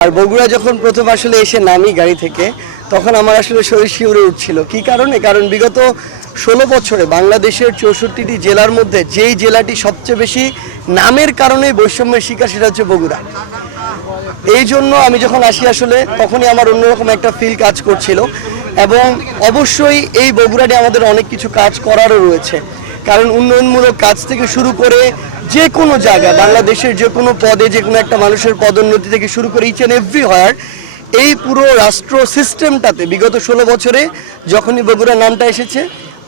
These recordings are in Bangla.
আর বগুড়া যখন প্রথম আসলে এসে নামি গাড়ি থেকে, তখন আমার আসলে শরীর শিউরে উঠছিল। কি কারণে? কারণ বিগত ষোলো বছরে বাংলাদেশের চৌষট্টিটি জেলার মধ্যে যেই জেলাটি সবচেয়ে বেশি নামের কারণে বৈষম্যের শিকার সেটা হচ্ছে বগুড়া। এই জন্য আমি যখন আসি আসলে, তখনই আমার অন্যরকম একটা ফিল কাজ করছিল। এবং অবশ্যই এই বগুড়াটি আমাদের অনেক কিছু কাজ করারও রয়েছে। কারণ উন্নয়নমূলক কাজ থেকে শুরু করে যে কোনো জায়গা বাংলাদেশের যে কোনো পদে যে কোনো একটা মানুষের পদোন্নতি থেকে শুরু করে ইচ অ্যান্ড এভরি হয়ার এই পুরো রাষ্ট্র সিস্টেমটাতে বিগত ষোলো বছরে যখনই বগুড়া নামটা এসেছে,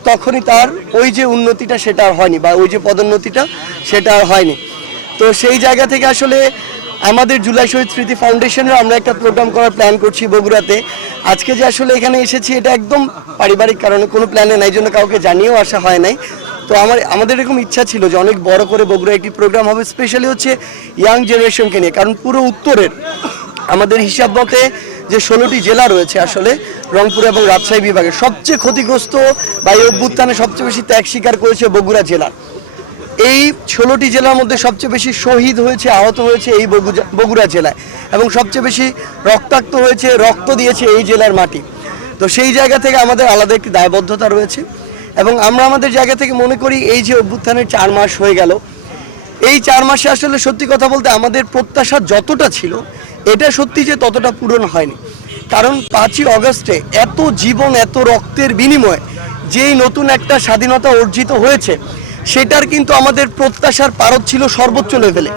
তখনই তার ওই যে উন্নতিটা সেটা আর হয়নি বা ওই যে পদোন্নতিটা সেটা আর হয়নি। তো সেই জায়গা থেকে আসলে আমাদের জুলাই শহীদ স্মৃতি ফাউন্ডেশনের আমরা একটা প্রোগ্রাম করার প্ল্যান করছি বগুড়াতে। আজকে যে আসলে এখানে এসেছি, এটা একদম পারিবারিক কারণে কোনো প্ল্যানে নাই জন্য কাউকে জানিয়েও আসা হয় নাই। তো আমার, আমাদের এরকম ইচ্ছা ছিল যে অনেক বড় করে বগুড়া একটি প্রোগ্রাম হবে স্পেশালি হচ্ছে ইয়াং জেনারেশনকে নিয়ে। কারণ পুরো উত্তরের আমাদের হিসাব মতে যে ষোলোটি জেলা রয়েছে আসলে, রংপুর এবং রাজশাহী বিভাগে সবচেয়ে ক্ষতিগ্রস্ত বা এই অভ্যুত্থানে সবচেয়ে বেশি ত্যাগ স্বীকার করেছে বগুড়া জেলা। এই ষোলোটি জেলার মধ্যে সবচেয়ে বেশি শহীদ হয়েছে, আহত হয়েছে এই বগুড়া জেলায় এবং সবচেয়ে বেশি রক্তাক্ত হয়েছে, রক্ত দিয়েছে এই জেলার মাটি। তো সেই জায়গা থেকে আমাদের আলাদা একটি দায়বদ্ধতা রয়েছে। এবং আমরা আমাদের জায়গা থেকে মনে করি এই যে অভ্যুত্থানের চার মাস হয়ে গেল, এই চার মাসে আসলে সত্যি কথা বলতে আমাদের প্রত্যাশা যতটা ছিল, এটা সত্যি যে ততটা পূরণ হয়নি। কারণ পাঁচই অগস্টে এত জীবন, এত রক্তের বিনিময়ে যেই নতুন একটা স্বাধীনতা অর্জিত হয়েছে, সেটার কিন্তু আমাদের প্রত্যাশার পারদ ছিল সর্বোচ্চ লেভেলে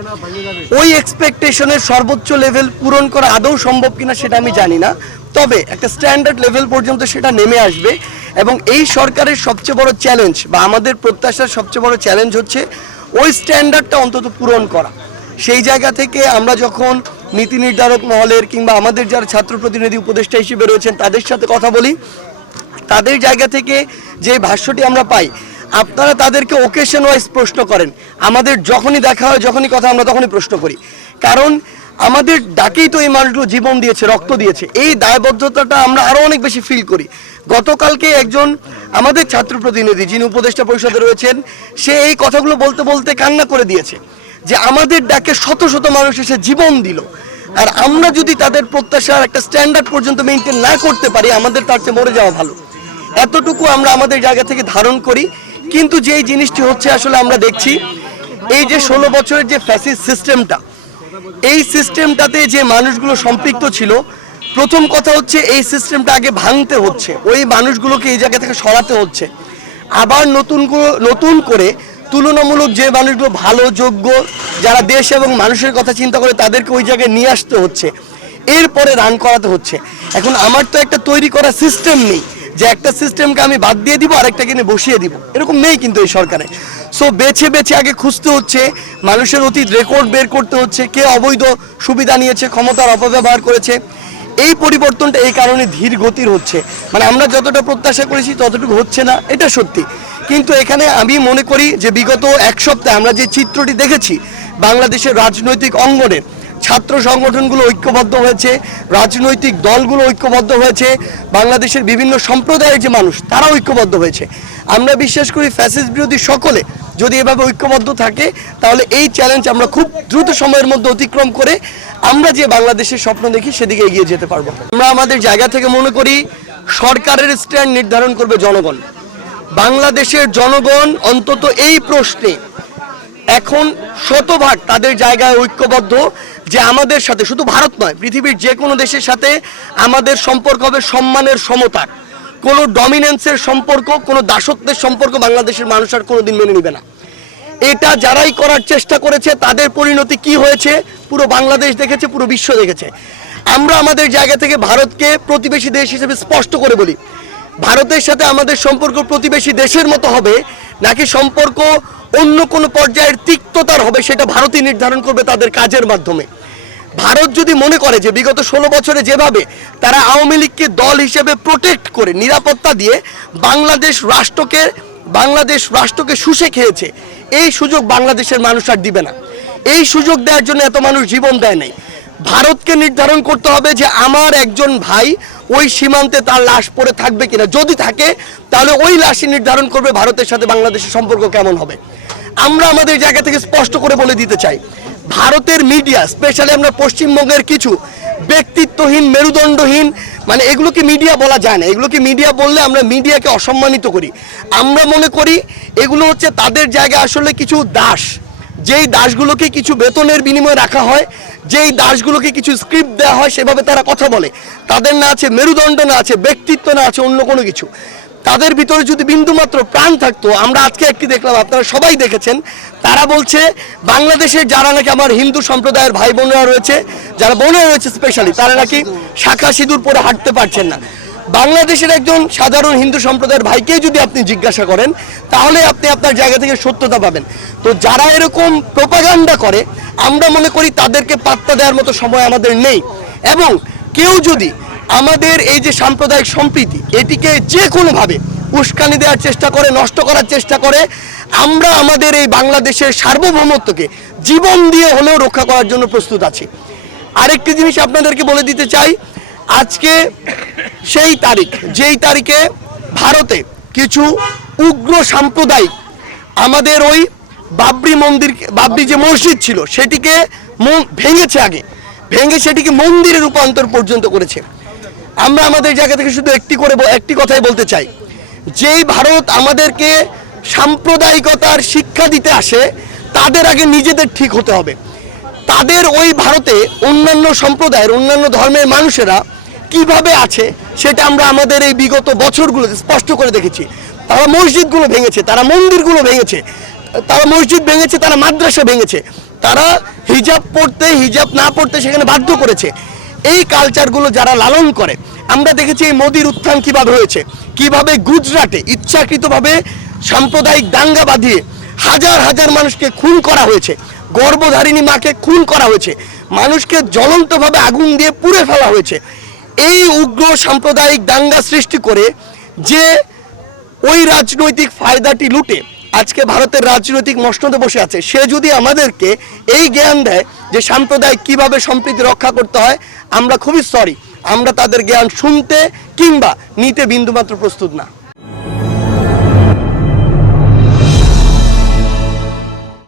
ওই এক্সপেকটেশনের সর্বোচ্চ লেভেল পূরণ করা আদৌ সম্ভব কিনা সেটা আমি জানি না, তবে একটা স্ট্যান্ডার্ড লেভেল পর্যন্ত সেটা নেমে আসবে। এবং এই সরকারের সবচেয়ে বড় চ্যালেঞ্জ বা আমাদের প্রত্যাশার সবচেয়ে বড় চ্যালেঞ্জ হচ্ছে ওই স্ট্যান্ডার্ডটা অন্তত পূরণ করা। সেই জায়গা থেকে আমরা যখন নীতি নির্ধারক মহলের কিংবা আমাদের যারা ছাত্র প্রতিনিধি উপদেষ্টা হিসেবে রয়েছেন, তাদের সাথে কথা বলি। তাদের জায়গা থেকে যে ভাষ্যটি আমরা পাই, আপনারা তাদেরকে ওকেশন ওয়াইজ প্রশ্ন করেন। আমাদের যখনই দেখা হয়, যখনই কথা আমরা তখনই প্রশ্ন করি। কারণ আমাদের ডাকেই তো এই মানুষগুলো জীবন দিয়েছে, রক্ত দিয়েছে। এই দায়বদ্ধতাটা আমরা আরও অনেক বেশি ফিল করি। গতকালকে একজন আমাদের ছাত্র প্রতিনিধি যিনি উপদেষ্টা পরিষদে রয়েছেন, সে এই কথাগুলো বলতে বলতে কান্না করে দিয়েছে যে আমাদের ডাকে শত শত মানুষ এসে জীবন দিল। আর আমরা যদি তাদের প্রত্যাশার একটা স্ট্যান্ডার্ড পর্যন্ত মেনটেন না করতে পারি, আমাদের তার চেয়ে মরে যাওয়া ভালো। এতটুকু আমরা আমাদের জায়গা থেকে ধারণ করি। কিন্তু যেই জিনিসটি হচ্ছে, আসলে আমরা দেখছি, এই যে ষোলো বছরের যে ফ্যাসিস সিস্টেমটা এই সিস্টেমটাতে যে মানুষগুলো সম্পৃক্ত ছিল, প্রথম কথা হচ্ছে এই সিস্টেমটা আগে ভাঙতে হচ্ছে। ওই মানুষগুলোকে এই জায়গা থেকে সরাতে হচ্ছে। আবার নতুন নতুন করে তুলনামূলক যে মানুষগুলো ভালো, যোগ্য, যারা দেশ এবং মানুষের কথা চিন্তা করে তাদেরকে ওই জায়গায় নিয়ে আসতে হচ্ছে। এরপরে রান করাতে হচ্ছে। এখন আমার তো একটা তৈরি করা সিস্টেম নেই যে একটা সিস্টেমকে আমি বাদ দিয়ে দিব, আরেকটাকে নিয়ে বসিয়ে দিব। এরকম নেই কিন্তু এই সরকারে। সো বেছে বেছে আগে খুঁজতে হচ্ছে, মানুষের অতীত রেকর্ড বের করতে হচ্ছে, কে অবৈধ সুবিধা নিয়েছে, ক্ষমতার অপব্যবহার করেছে। এই পরিবর্তনটা এই কারণে ধীর গতির হচ্ছে। মানে আমরা যতটা প্রত্যাশা করেছি, ততটুকু হচ্ছে না, এটা সত্যি। কিন্তু এখানে আমি মনে করি যে বিগত এক সপ্তাহে আমরা যে চিত্রটি দেখেছি, বাংলাদেশের রাজনৈতিক অঙ্গনের ছাত্র সংগঠনগুলো ঐক্যবদ্ধ হয়েছে, রাজনৈতিক দলগুলো ঐক্যবদ্ধ হয়েছে, বাংলাদেশের বিভিন্ন সম্প্রদায়ের যে মানুষ তারা ঐক্যবদ্ধ হয়েছে। আমরা বিশ্বাস করি ফ্যাসিস্ট বিরোধী সকলে যদি এভাবে ঐক্যবদ্ধ থাকে, তাহলে এই চ্যালেঞ্জ আমরা খুব দ্রুত সময়ের মধ্যে অতিক্রম করে আমরা যে বাংলাদেশের স্বপ্ন দেখি, সেদিকে এগিয়ে যেতে পারব। আমরা আমাদের জায়গা থেকে মনে করি সরকারের স্ট্যান্ড নির্ধারণ করবে জনগণ। বাংলাদেশের জনগণ অন্তত এই প্রশ্নে এখন শতভাগ তাদের জায়গায় ঐক্যবদ্ধ যে আমাদের সাথে, শুধু ভারত নয়, পৃথিবীর যে কোনো দেশের সাথে আমাদের সম্পর্ক হবে সম্মানের সমতার। কোনো ডমিনেন্সের সম্পর্ক, কোনো দাসত্বের সম্পর্ক বাংলাদেশের মানুষ আর কোনোদিন মেনে নেবে না। এটা যারাই করার চেষ্টা করেছে, তাদের পরিণতি কি হয়েছে, পুরো বাংলাদেশ দেখেছে, পুরো বিশ্ব দেখেছে। আমরা আমাদের জায়গা থেকে ভারতকে প্রতিবেশী দেশ হিসেবে স্পষ্ট করে বলি, ভারতের সাথে আমাদের সম্পর্ক প্রতিবেশী দেশের মতো হবে, নাকি সম্পর্ক অন্য কোনো পর্যায়ের তিক্ততার হবে সেটা ভারতই নির্ধারণ করবে তাদের কাজের মাধ্যমে। ভারত যদি মনে করে যে বিগত ষোলো বছরে যেভাবে তারা আওয়ামী লীগকে দল হিসেবে প্রোটেক্ট করে নিরাপত্তা দিয়ে বাংলাদেশ রাষ্ট্রকে বাংলাদেশ রাষ্ট্রকে শুষে খেয়েছে, এই সুযোগ বাংলাদেশের মানুষ আর দিবে না। এই সুযোগ দেওয়ার জন্য এত মানুষ জীবন দেয় নাই। ভারতকে নির্ধারণ করতে হবে যে আমার একজন ভাই ওই সীমান্তে তার লাশ পড়ে থাকবে কিনা। যদি থাকে, তাহলে ওই লাশই নির্ধারণ করবে ভারতের সাথে বাংলাদেশের সম্পর্ক কেমন হবে? আমরা আমাদের জায়গা থেকে স্পষ্ট করে বলে দিতে চাই। ভারতের মিডিয়া, স্পেশালি আমরা পশ্চিমবঙ্গের কিছু ব্যক্তিত্বহীন, মেরুদণ্ডহীন মানে এগুলোকে মিডিয়া বলা যায় না? এগুলোকে মিডিয়া বললে আমরা মিডিয়াকে অসম্মানিত করি? আমরা মনে করি এগুলো হচ্ছে তাদের জায়গায় আসলে কিছু দাস। যেই দাসগুলোকে কিছু বেতনের বিনিময়ে রাখা হয়, যেই দাসগুলোকে কিছু স্ক্রিপ্ট দেওয়া হয়, সেভাবে তারা কথা বলে। তাদের না আছে মেরুদণ্ড, না আছে ব্যক্তিত্ব, না আছে অন্য কোনো কিছু। তাদের ভিতরে যদি বিন্দুমাত্র প্রাণ থাকতো, আমরা আজকে একটি দেখলাম, আপনারা সবাই দেখেছেন, তারা বলছে, বাংলাদেশে যারা নাকি আমার হিন্দু সম্প্রদায়ের ভাই বোনেরা রয়েছে, যারা বোনেরা রয়েছে স্পেশালি তারা নাকি শাখা সিঁদুর পরে হাঁটতে পারছেন না। বাংলাদেশের একজন সাধারণ হিন্দু সম্প্রদায়ের ভাইকেই যদি আপনি জিজ্ঞাসা করেন, তাহলে আপনি আপনার জায়গা থেকে সত্যতা পাবেন। তো যারা এরকম প্রোপাগান্ডা করে, আমরা মনে করি তাদেরকে পাত্তা দেওয়ার মতো সময় আমাদের নেই। এবং কেউ যদি আমাদের এই যে সাম্প্রদায়িক সম্প্রীতি, এটিকে যে কোনোভাবে উস্কানি দেওয়ার চেষ্টা করে, নষ্ট করার চেষ্টা করে, আমরা আমাদের এই বাংলাদেশের সার্বভৌমত্বকে জীবন দিয়ে হলেও রক্ষা করার জন্য প্রস্তুত আছি। আরেকটি জিনিস আপনাদেরকে বলে দিতে চাই, আজকে সেই তারিখ, যেই তারিখে ভারতে কিছু উগ্র সাম্প্রদায়িক আমাদের ওই বাবরি মন্দির, বাবরি যে মসজিদ ছিল, সেটিকে ভেঙেছে আগে। ভেঙে সেটিকে মন্দিরে রূপান্তর পর্যন্ত করেছে। আমরা আমাদের জায়গা থেকে শুধু একটি করে একটি কথাই বলতে চাই। যেই ভারত আমাদেরকে সাম্প্রদায়িকতার শিক্ষা দিতে আসে, তাদের আগে নিজেদের ঠিক হতে হবে। তাদের ওই ভারতে অন্যান্য সম্প্রদায়ের, অন্যান্য ধর্মের মানুষেরা কীভাবে আছে, সেটা আমরা আমাদের এই বিগত বছরগুলোতে স্পষ্ট করে দেখেছি। তারা মসজিদগুলো ভেঙেছে, তারা মন্দিরগুলো ভেঙেছে, তারা মসজিদ ভেঙেছে, তারা মাদ্রাসা ভেঙেছে। তারা হিজাব পড়তে, হিজাব না পড়তে সেখানে বাধ্য করেছে। এই কালচারগুলো যারা লালন করে, আমরা দেখেছি এই মোদির উত্থান কীভাবে হয়েছে। কীভাবে গুজরাটে ইচ্ছাকৃতভাবে সাম্প্রদায়িক দাঙ্গা বাঁধিয়ে হাজার হাজার মানুষকে খুন করা হয়েছে গর্ভধারিণী মাকে খুন করা হয়েছে, মানুষকে জ্বলন্তভাবে আগুন দিয়ে পুড়ে ফেলা হয়েছে। এই উগ্র সাম্প্রদায়িক দাঙ্গা সৃষ্টি করে যে ওই রাজনৈতিক ফায়দাটি লুটে আজকে ভারতের রাজনৈতিক মসনদে বসে আছে। সে যদি আমাদেরকে এই জ্ঞান দেয় যে সাম্প্রদায়িক কীভাবে সম্প্রীতি রক্ষা করতে হয়, আমরা খুবই সরি আমরা তাদের জ্ঞান শুনতে কিংবা নিতে বিন্দুমাত্র প্রস্তুত না।